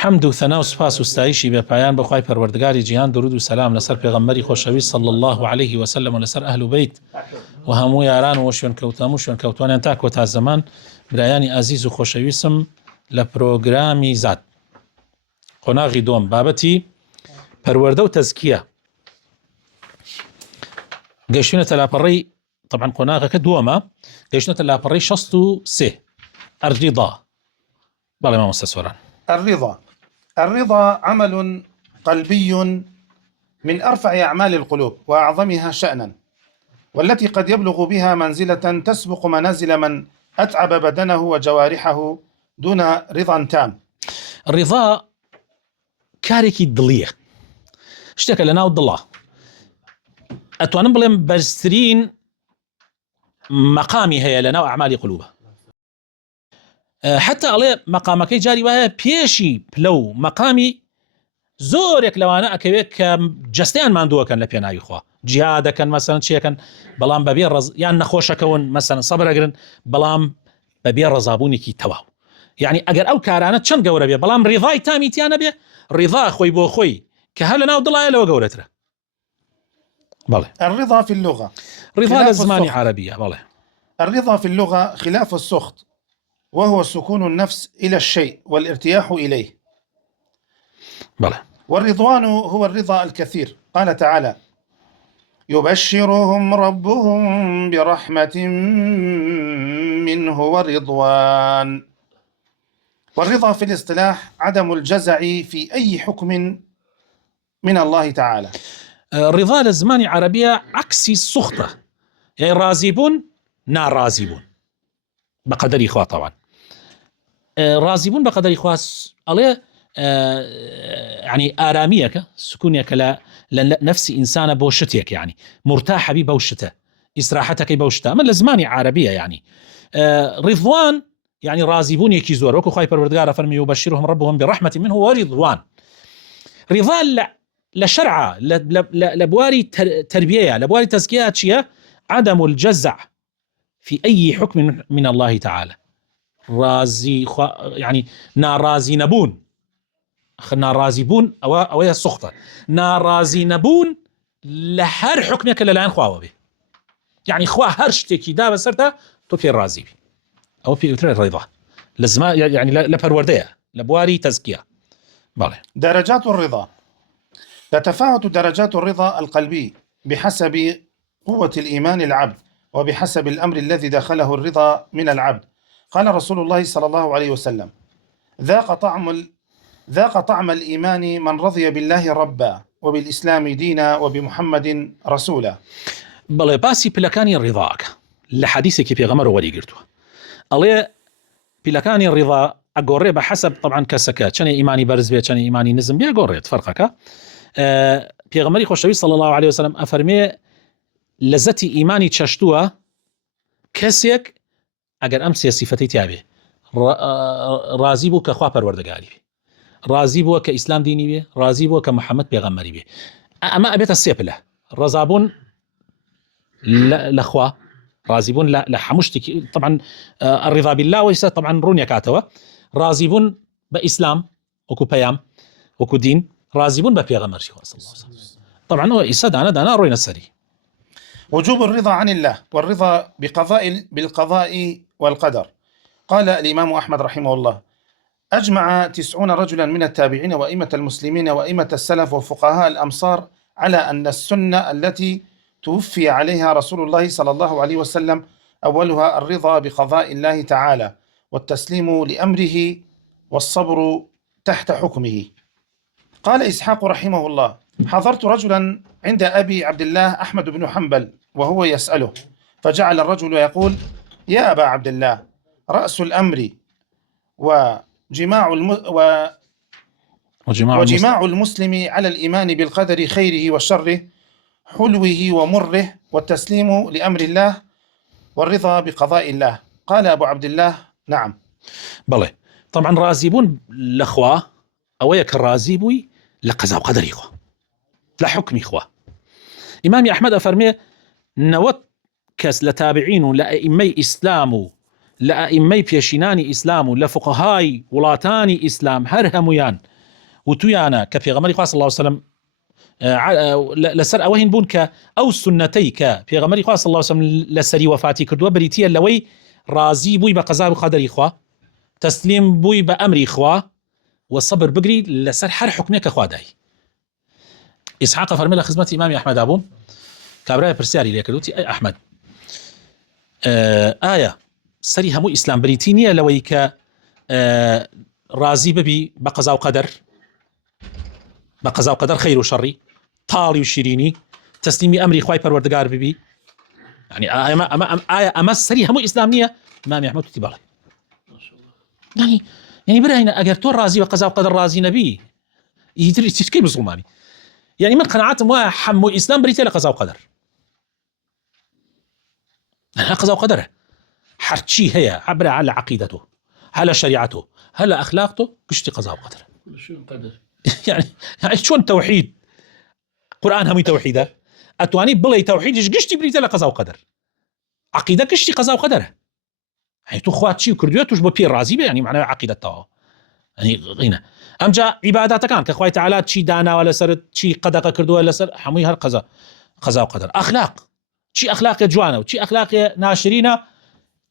حمد و ثنا و سپاس و ستایشی بێ پایان بەخوای پەروەردگاری جیهان، درود و سەلام لەسەر پێغەمبەری خۆشەویست صلی الله عليه وسلم و لەسەر ئەهل و بەیت و هەموو یاران و شوێنکەوتام و شوێنکەوتوانیان تا کۆتا زەمان. برایانی ئازیز و خۆشەویستم، لە پرۆگرامی زاد قۆناغی دۆم بابەتی پەروەردە و تەزکیە گەیشتونەتە لاپەڕەی، طبعا قۆناغەکە دووەمە، گەیشتونەتە لاپەڕەی 63 الرضا. بەڵێ مامۆستا سۆران. الرضا عمل قلبي من أرفع أعمال القلوب وأعظمها شأنا، والتي قد يبلغ بها منزلة تسبق منازل من أتعب بدنه وجوارحه دون رضا تام. الرضا کارێکی دڵیە، شتێکە لە ناو دڵە. ئەتوانم بڵێم بەرزترین مەقامی هەیە لە ناو ئەعمالی قلوبە. حتى ئەڵێ مەقامەکەی جاری وایە پێشی پلە و مەقامی زۆرێک لەوانە ئەکەوێت کە جەستەیان ماندووەکەن لە پێناوی خوا، جیهاد دەکەن مەسەن چیەکەن، بەڵام بەبێ یان نەخۆشەکەون مەسەن سەبرەگرن، بەڵام بەبێ ڕەزابوونێکی تەواو. یعنی ئەگەر ئەو کارانە چەند گەورە بێ بەڵام ڕیضای تامیتیانە بێ، ڕیضا خۆی بۆ خۆی کە هەر لە ناو دڵایە لەوە گەورەترە. بەڵێ الرضا في اللغة، ڕیضا لە زمانی عەرەبیە. بەڵێ الرضا في اللغة خلاف السخط، وهو سكون النفس إلى الشيء والارتياح إليه. بەڵێ والرضوان هو الرضا الكثير. قال تعالى: يبشرهم ربهم برحمة منه ورضوان. والرضا في الاصطلاح عدم الجزع في أي حكم من الله تعالى. الرضا لە زمانی عەرەبیە عەکسی سوختە، یعنی ڕازی بوون ناڕازی بوون بەقەدەری خوا. طبعا ڕازی بوون بەقەدەری خوا ئەڵێ يعني ئارامیەکە، سکونێکە لە نەفسی ئینسانە بۆ شتێک، يعني مرتاحەبی بەو شتە، ئیسراحەتەکەی بەو شتە. ئەمە لە زمانی عەرەبیە. يعني ڕضوان يعني ڕازی بوونێکی زۆر، وەکو خوای پەروەردگارە فەرمی: يبشرهم ربهم برحمة منه ورضوان. رضا لە شەرعە، لە بواری تربیەیە، لە بواری تەزکیە چییە؟ عدم الجزع في أي حكم من الله تعالى. رازي يعني نارازي نبون، نارازي بون أو سخطة، نارازي نبون لهر حكمك للعين خواوه به، يعني خوا هر شتێکی دا بەسەردا تۆ پێ رازی بی، ئەو پێوترە ڕیضا لە يعني لە پەروەردەیە، لە بواری تەزکیە. بەڵێ درجات الرضا. تتفاوت درجات الرضا القلبي بحسب قوة الإيمان العبد وبحسب الأمر الذي دخله الرضا من العبد. قال رسول الله صلى الله عليه وسلم: ذاق طعم الإيمان من رضي بالله ربا وبالإسلام دينا وبمحمد رسولا. بەڵێ باسی پلەکانی ڕیضاکە لە حەدیثێکی پێغەمبەر وەریگرتووە. ئەڵێ پلەکانی ڕیضا ئەگۆڕێ بە حەسەب طبعا کەسەکە چەنێ ئیمانی بەرز بێ، چەنێ ئیمانی نزم بێ، گۆڕێت فەرقەکە. پێغەمبەری خۆشەویست صلی الله عليه وسلم ئەفەرمێ لەزەتی ئیمانی چەشتووە کەسێک ئەگەر ئەم سێ سیفەتەی تیا بێ: رازی بوو کە خوا پەروەردەگاری بێ، رازی بووە کە ئیسلام دینی بێ، رازی بووە کە محەممەد پێغەمبەری بێ. ئەمە ئەبێتە سێ پلە: ڕەزابوون لە خوا، رازی بوون لە هەموو شتێکی، طبعا الرضا بالله ویسە طبعا ڕوونیەکاتەوە، رازی بوون بە ئیسلام وەکو پەیام وەکو دین، رازی بوون بە پێغەمبەری خوا صلی الله عليه وسلم. طبعا ئەوە ئیسا دانا ڕۆینە سەری. وجوب الرضا عن الله والرضا بالقضاء والقدر. قال الإمام أحمد رحمه الله: أجمع 90 رجلا من التابعين وأئمة المسلمين وأئمة السلف وفقهاء الأمصار على أن السنة التي توفي عليها رسول الله صلى الله عليه وسلم أولها الرضا بقضاء الله تعالى والتسليم لأمره والصبر تحت حكمه. قال إسحاق رحمه الله: حضرت رجلا عند أبي عبد الله أحمد بن حنبل وهو يسأله، فجعل الرجل يقول: يا أبا عبد الله، رأس الأمر وجماع المسلم على الإيمان بالقدر خيره وشره، حلوه ومره، والتسليم لأمر الله والرضا بقضاء الله. قال أبو عبد الله: نعم. بەڵێ طبعا رازی بوون لە خوا ئەوەیە کە رازی بووی لە قەزا و قەدەری خوا، لە حکمی خوا. ئیمامی ئەحمەد ئەفەرمێ 90 کەس لە تابعین و لە ئەئیمەی ئیسلام و لأئمي بيشيناني إسلام لفقهاي ولاتاني إسلام هرهميان وتويانا كبيغمري صلى الله عليه وسلم لسر أوهن بون أو سنتي كبيغمري صلى الله عليه وسلم لسري وفاتي كردوا بريتيا لوي رازي بوي بقضاء وقدر إخوة تسليم بوي بأمر إخوة والصبر بقري لسر حر حكمك أخوة داي إسحاق فرمي خدمة إمام أحمد أبو كابراي برسياري ليكردوتي أي أحمد آية سري همو إسلام بريتينيا لويك رازي ببي بقضاء وقدر بقضاء وقدر خير وشري طالي وشيريني تسليمي أمري خواي پروردگار ببي يعني أما سري همو إسلامية إمام أحمد تتبالي يعني برهنا أجر تو رازي وقضاء وقدر رازي نبي يدري كيف مسلماني يعني من قناعاتهم حمو إسلام بريتيا لقضاء وقدر قضاء وقدره حرشي هي عبر على عقيدته على شريعته على أخلاقه قشتي قضاء وقدره يعني شون توحيد قرآن همي توحيده أتواني بلي توحيد قشتي بريتيا لقضاء وقدر عقيدة قشتي قضاء وقدره يعني تو خوات شي وكردويتوش بو بير رازي يعني معناه عقيدة تاو يعني هنا أم جاء عبادات كان كخواي تعالى شي دانا ولا سرت شي قدقة كردو ولا سر حمي هر قضاء وقدر أخلاق شي أخلاق جوانا وشي أخلاق ناشرين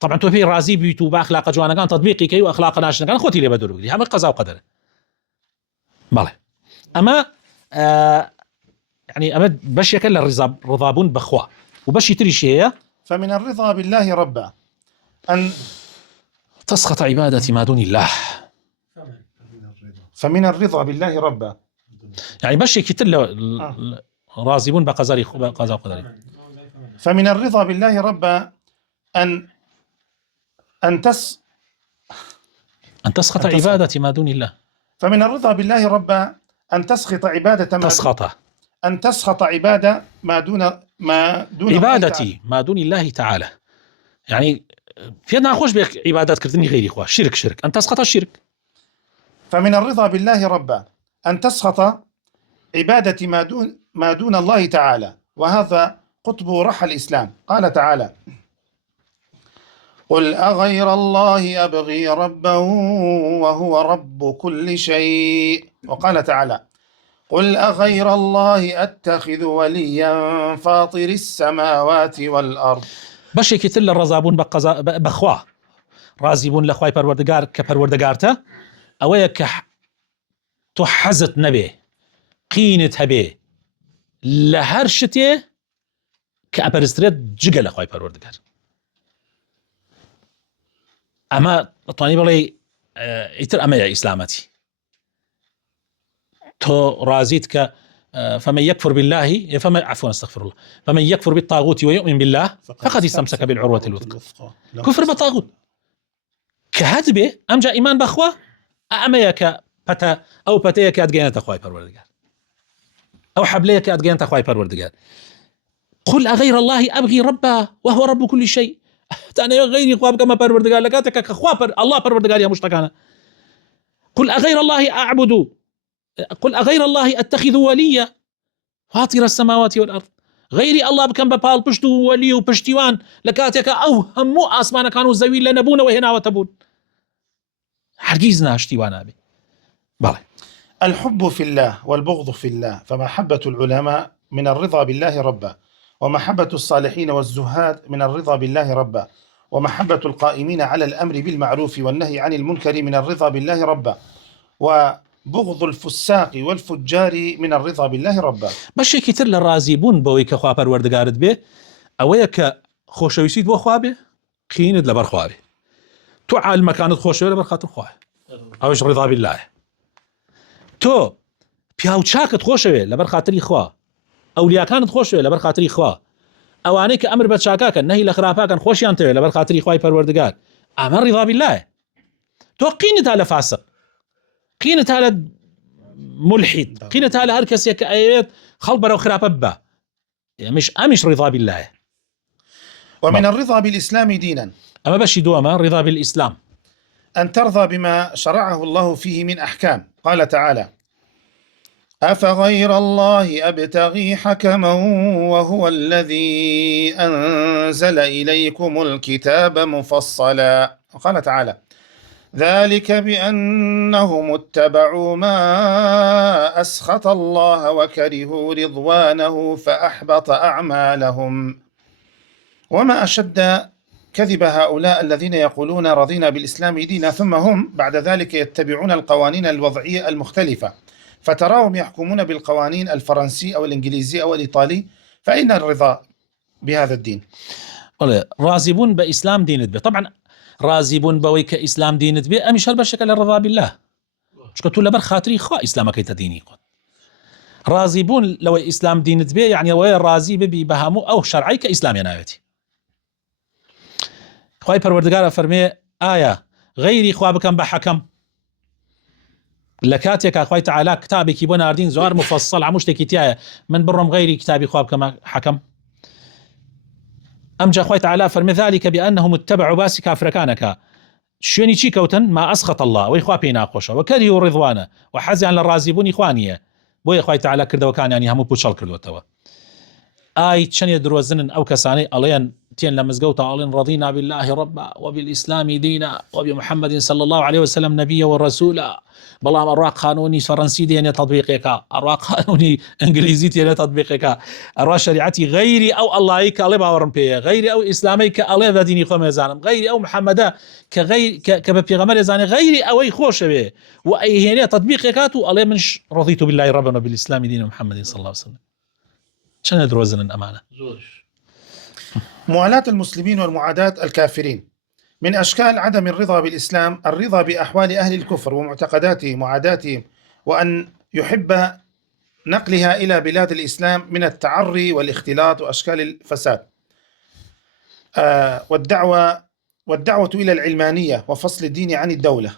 طبعا تو في رازي بيتو بأخلاق جوانا كان تطبيقي كي وأخلاق ناشرين كان خوتي لي بدرو لي هم قضاء وقدر بله أما يعني أما باش يكل الرضابون بخوا وباش يتري شيء فمن الرضا بالله ربا أن تسخط عبادة ما دون الله فمن الرضا بالله ربا يعني باش يكتل راضيون بقضاء وقدر فمن الرضا بالله ربا أن تسخط عبادة ما دون الله فمن الرضا بالله ربا أن تسخط عبادة أن تسخط عبادة ما دون عبادتي ما دون الله تعالى يعني في أنا أخوش بعبادات كرتني غيري إخوة شرك أن تسخط الشرك فمن الرضا بالله ربا أن تسخط عبادة ما دون الله تعالى وهذا قطب رحى الإسلام. قال تعالى قل أغير الله أبغي ربا وهو رب كل شيء. وقال تعالى قل أغير الله أتخذ وليا فاطر السماوات والأرض. باش يكتل الرزابون بخوا رازيبون لخواي پروردگار كپروردگارته اوه تحزت نبي قينت هبي لهر شتي كأبرستريت جگه لخواي پروردگار اما طاني بلي اتر اما يا اسلامتي تو رازيت فمن يكفر بالله عفوا استغفر الله فمن يكفر بالطاغوت ويؤمن بالله فقد استمسك بالعروة الوثقى. كفر بالطاغوت كهدبه ام جاء ايمان بخوا اميك بتا او بتيك ادجينت اخواي پروردگار او حبليك ادجينت اخواي پروردگار. قل اغير الله ابغي ربا وهو رب كل شيء. تاني غيري خواب كما پروردگار لكاتك كخوا الله پروردگار يا مشتكانا. قل اغير الله اعبد قل أغير الله أتخذ وليا فاطر السماوات والأرض. غيري الله بكم ببال بشتو ولي وبشتيوان لكاتك أو همو آسمان كانوا زويل لنبون وهنا وتبون حرقيزنا اشتيوانا بي بله. الحب في الله والبغض في الله. فمحبة العلماء من الرضا بالله ربا ومحبة الصالحين والزهاد من الرضا بالله ربا ومحبة القائمين على الأمر بالمعروف والنهي عن المنكر من الرضا بالله ربا وبغض الفساق والفجار من الرضا بالله ربا. باش كتر للرازيبون بوي كخوا پروردگارت به اوه ك خوشويسيت بو خوا به قيند لبر خوا به تو عالم كانت خوشوي لبر خاطر خوا اوش رضا بالله تو بياو چاكت خوشوي لبر خاطر خوا اوليا كانت خوشوي لبر خاطر خوا اواني كامر بچاكا نهي لخرافا كان خوشيان تو لبر خاطر خواي پروردگار امر رضا بالله. تو قيند على فاسق قينت على ملحد قينت على هركس يك ايات خلبره وخراببه مش رضا بالله. ومن الرضا بالإسلام دينا. اما باش دوما رضا بالإسلام أن ترضى بما شرعه الله فيه من أحكام. قال تعالى أفغير الله أبتغي حكما وهو الذي أنزل إليكم الكتاب مفصلا. وقال تعالى: ذلك بأنهم اتبعوا ما أسخط الله وكرهوا رضوانه فأحبط أعمالهم. وما أشد كذب هؤلاء الذين يقولون رضينا بالإسلام دينا ثم هم بعد ذلك يتبعون القوانين الوضعية المختلفة، فتراهم يحكمون بالقوانين الفرنسي أو الإنجليزي أو الإيطالي، فأين الرضا بهذا الدين؟ رازبون بإسلام دينت به، طبعا رازبون بويك إسلام دينت به أمش هل بشكل الرضا بالله شكتو لبر خاطري خا إسلامك يتديني قد رازبون لو إسلام دينت به يعني وين رازي ببي بهامو أو شرعي كإسلام ينايتي خواهي پروردگار فرمي آية غيري خواه بكم بحكم لكاتيك أخوي تعالى كتابي كي ناردين زوار مفصل عموش تكيتيا من برم غيري كتابي خواه بكم حكم أمجا أخوي تعالى فرمي ذلك بأنهم اتبعوا باسي كافركانك شوني چي كوتن ما أسخط الله ويخوا بينا خوشا وكرهوا رضوانه وحزن للرازبون إخوانيه بوي أخوي تعالى كردو كان يعني همو بوشل كردو توا آي تشني دروزن أو كساني أليان تين لمزقوتا ألين رضينا بالله ربا وبالإسلام دينا وبمحمد صلى الله عليه وسلم نبيا ورسولا بلا أرواق قانوني فرنسي ديني تطبيقك أرواق قانوني إنجليزي ديني تطبيقك أرواق شريعتي غيري أو اللهيك ألي باورم بيه غيري أو إسلاميك ألي بديني خوم يزانم غيري أو محمدا كغير كبيغمر يزاني غيري أو أي خوش بيه وأي هنا تطبيقكاتو ألي منش رضيت بالله ربا وبالإسلام دينا محمد صلى الله عليه وسلم شنو دروزن الأمانة موالاة المسلمين والمعاداة الكافرين. من أشكال عدم الرضا بالإسلام الرضا بأحوال أهل الكفر ومعتقداتهم وعاداتهم، وأن يحب نقلها إلى بلاد الإسلام من التعري والاختلاط وأشكال الفساد. والدعوة إلى العلمانية وفصل الدين عن الدولة.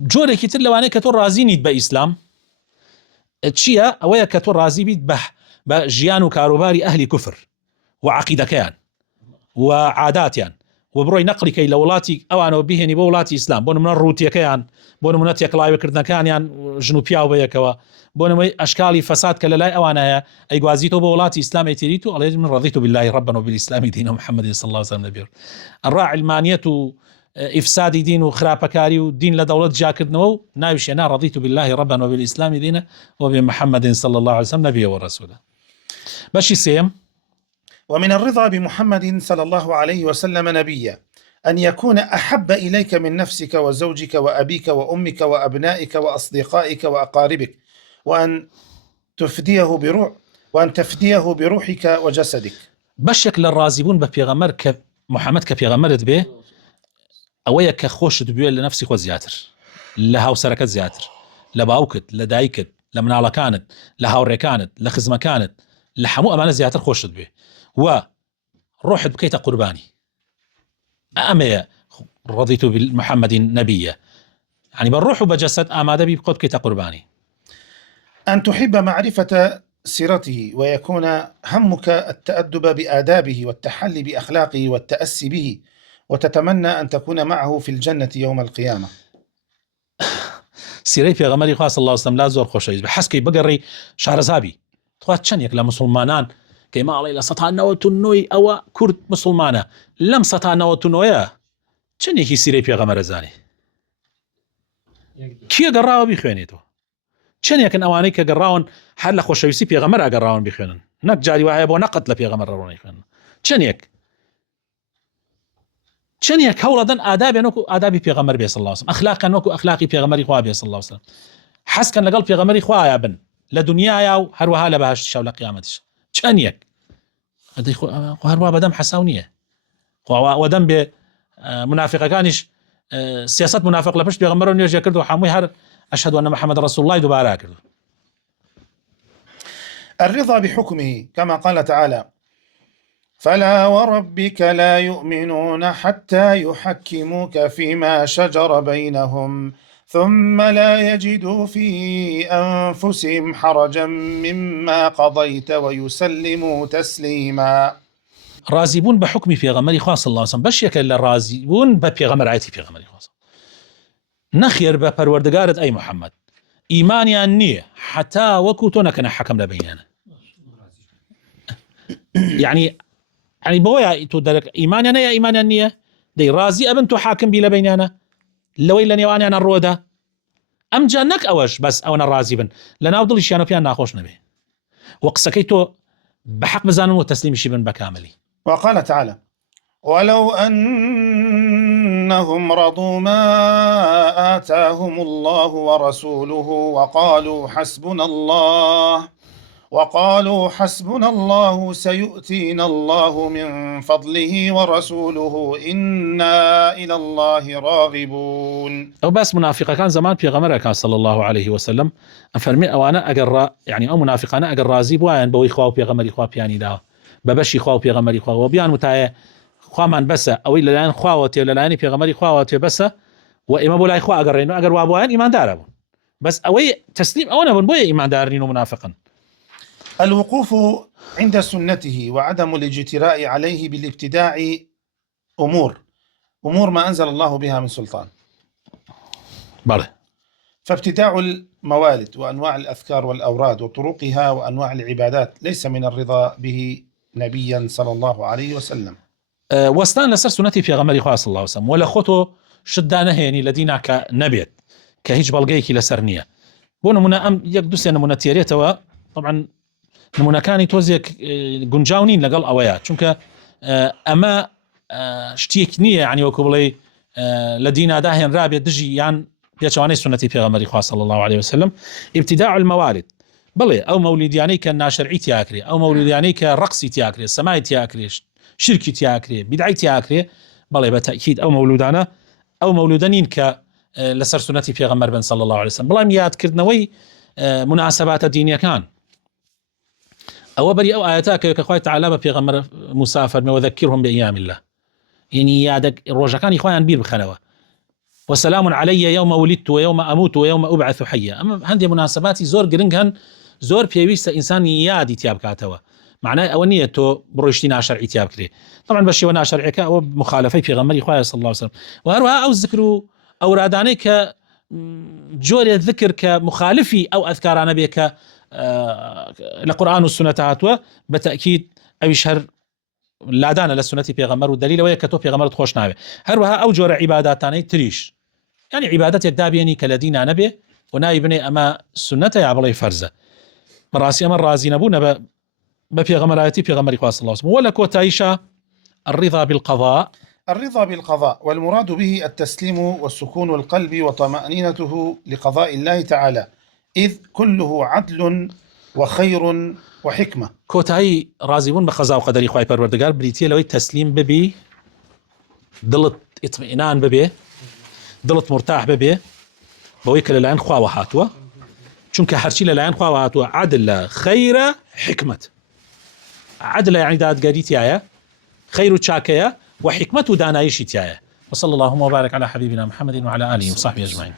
جوري كتير لواني كتور رازينيت بإسلام تشيا أويا كتور رازي بيت بجيان كاروباري أهل كفر وعقيدة كيان وعاداتيان وبروي نقلي كي لولاتي أو أنا بيهني بولاتي إسلام بون من الروتيا كيان بون من أتيك لاي وكردنا كان يعني جنوبيا وبيكوا بون من أشكالي فساد كلا لاي أو أنا أي جوازيتو بولاتي إسلام يتريتو على من رضيت بالله ربنا وبالإسلام دين محمد صلى الله عليه وسلم نبيه الراعي المانية إفساد دين وخراب كاري ودين لدولة جاكرنو نايش أنا رضيت بالله ربنا وبالإسلام دينا وبمحمد صلى الله عليه وسلم نبيه ورسوله بشي سيم. ومن الرضا بمحمد صلى الله عليه وسلم نبيا أن يكون أحب إليك من نفسك وزوجك وأبيك وأمك وأبنائك وأصدقائك وأقاربك، وأن تفديه بروحك وجسدك. بشكل الرازبون ببيغمر محمد كبيغمرت به أويا كخوش دبيو لنفسك وزياتر لهاو سركت زياتر لباوكت لدايكت لمنالا كانت لهاوري كانت لخزمة كانت لحمو أمانة زياتر خوش دبيو وروحت بكيت قرباني أمي رضيت بمحمد نبيا يعني بالروح وبجسد آماده بقد كيت قرباني. أن تحب معرفة سيرته ويكون همك التأدب بآدابه والتحلي بأخلاقه والتأسي به، وتتمنى أن تكون معه في الجنة يوم القيامة. سيري في غمري خاص الله وسلم لا زور خوشيز بحسكي بقري شارزابي تخوات شنيك لمسلمانان كيما علي لسطها نوتنوي أو كرد مسلمانة لم سطها نوتنويا شنيكي سيري في غمر زاني كي قراوا بيخوينيتو شنيك أواني كقراون حال خوشيسي في غمر قراون بيخوينن نجاري وعيبو نقد لفي غمر روني خوينن شنيك هولدن آدابي نوكو آدابي في غمر بي صلى الله عليه وسلم أخلاقا نوكو أخلاقي في غمر إخوة بي صلى الله عليه وسلم حسكا لقل في غمر إخوة يا بن لدنيا ياو هروها لبهاش شاو لقيامتش شنيك هروها بدم حساونية ودم بمنافقة كانش سياسة منافق لبش بيغمرون يرجع كردو حاموي هر أشهد أن محمد رسول الله دوبارا كردو. الرضا بحكمه كما قال تعالى: فلا وربك لا يؤمنون حتى يحكموك فيما شجر بينهم ثم لا يجدوا في أنفسهم حرجا مما قضيت ويسلموا تسليما. رازبون بحكمي في غمري خاص الله وسلم بش يكل الرازبون ببي غمر عيتي في غمري خاص نخير بپروردگارت أي محمد إيمانيا نية حتى وكوتونا كان حكم لبيننا يعني بويا تودرك إيمانيا نية إيمانيا نية دەی ڕازی ئەبن تۆ حاکم بی لە بینیانە لەوەی لە نێوانیانە ڕۆدا ئەمجا نەک ئەوەش بەس ئەوەنە ڕازی بن لە ناو دڵیشیانە پێیان ناخۆش نەبێ وە قسەکەی تۆ بەحەق بزانن و تەسلیمیشی بن بەکامەلی. وقال تعالى ولو أنهم رضوا ما آتاهم الله ورسوله وقالوا حسبنا الله سيؤتينا الله من فضله ورسوله إنا إلى الله راغبون. أو بس منافقة كان زمان في غمرة صلى الله عليه وسلم أفرمي أوانا أجر يعني أو منافقانا أجر رازي بوين بوي خواو في غمري خوا بياني دا ببشي خواو في غمري خوا وبيان متاعي خوا من بس أو إلا لان خواوتي ولا لاني في غمري خواوتي بس وإما بولاي خوا أجرينه أجر وابوين إيمان داربون بس أوي تسليم أونا بن بوي إيمان دارين ومنافقا. الوقوف عند سنته وعدم الاجتراء عليه بالابتداع أمور ما أنزل الله بها من سلطان. بله. فابتداع الموالد وأنواع الأذكار والأوراد وطرقها وأنواع العبادات ليس من الرضا به نبيا صلى الله عليه وسلم. وستان لسر سنتي في غمري خواه صلى الله عليه وسلم ولا خطو شدانه يعني لدينا كنبيت كهيج بلغيكي لسرنية بون منا أم يقدس أن منا تيريتوا طبعا نمونەکانی تۆزێک گونجاو نین لەگەڵ ئەوەیە چونکە ئەمە شتێک نییە عنی وەکو بڵێ لە دینادا هێنرابێت دژی یان پێچوانەی سنەتی پێغەمبەری خوا صلی الله عليه وسلم ابتداع الموالد بڵێ ئەو مەولیدیانەی کە ناشەرعی تیاکرێ ئەو مەولیدیانەی کە ڕقسی تیاکرێ سەمای تیاکرێ شرکی تیاکرێ بیدعی تیاکرێ بڵێ بەتەکید ئەو مەولودانە ئەو مەولودە نین کە لەسەر سنەتی پێغەمبەر بن صلی الله عليه وسلم بەڵام یادکردنەوەی مناسباتە دینیەکان أو بري أو آياتك كخوي تعالى ببيغمبر موسى فرمي وذكرهم بأيام الله يعني يادك الرجكان إخوان بير بخلوة وسلام علي يوم ولدت ويوم أموت ويوم أبعث حيا أما هندي مناسباتي زور قرنجهن زور بيويست إنسان يادي تيابكاتوا معناه أولنية تو بروشتنا شرعي تيابكري طبعا بشي ونا شرعك أو مخالفة في غمر إخوان صلى الله عليه وسلم وهروها أو ذكروا أو راداني ك جوري الذكر كمخالفي أو أذكار نبي ك لقرآن والسنة هاتوا بتأكيد أو شهر لا دانا للسنة بيغمر والدليل ويكتو بيغمر تخوش نابه هروها أو جور عباداتاني تريش يعني عبادات يدابيني كالذين نبي ونايبني أما السنة يعبلي فرزة مراسي أمر رازي نبونا ببيغمر آياتي بيغمر صلى الله عليه وسلم ولا كوتايشا الرضا بالقضاء والمراد به التسليم والسكون القلب وطمأنينته لقضاء الله تعالى إذ كله عدل وخير وحكمة. كوتاي رازيبون بخزا وقدري خواهي پروردگار بريتيا لوي تسليم ببي دلت اطمئنان ببي دلت مرتاح ببي بويك للعين خواه وحاتوا چونك هرشي للعين خواه وحاتوا عدل خير حكمة عدل يعني داد قريتيايا خير تشاكيا وحكمة دانايشي تيايا وصلى اللهم وبارك على حبيبنا محمد وعلى آله وصحبه أجمعين.